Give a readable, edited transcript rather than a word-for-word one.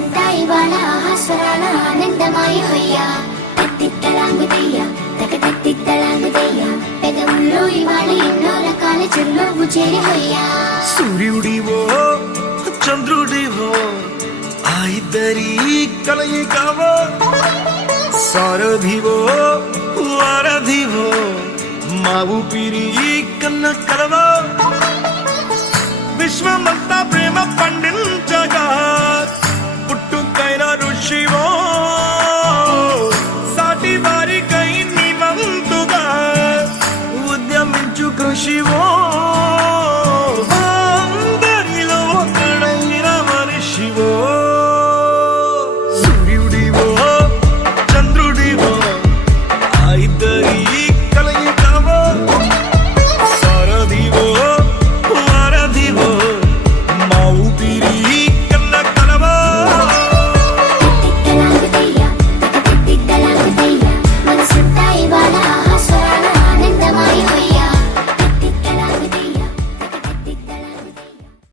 విశ్వమంతా ఇవాళ ఆహాస్వరాల ఆనందమాయ హొయ్యా తత్తిత్తలాంగుదయ్యా తక తత్తిత్తలాంగుదయ్యా పెదవుల్లో ఇవాళ ఎన్నో రకాల చిరునవ్వు చేరి హొయ్యా సూర్యుడివో చంద్రుడివో ఆ ఇద్దరి కలయికవో సారథివో వారధివో మా ఊపిరి కన్న కలవో విశ్వమంతా ప్రేమ పండించగా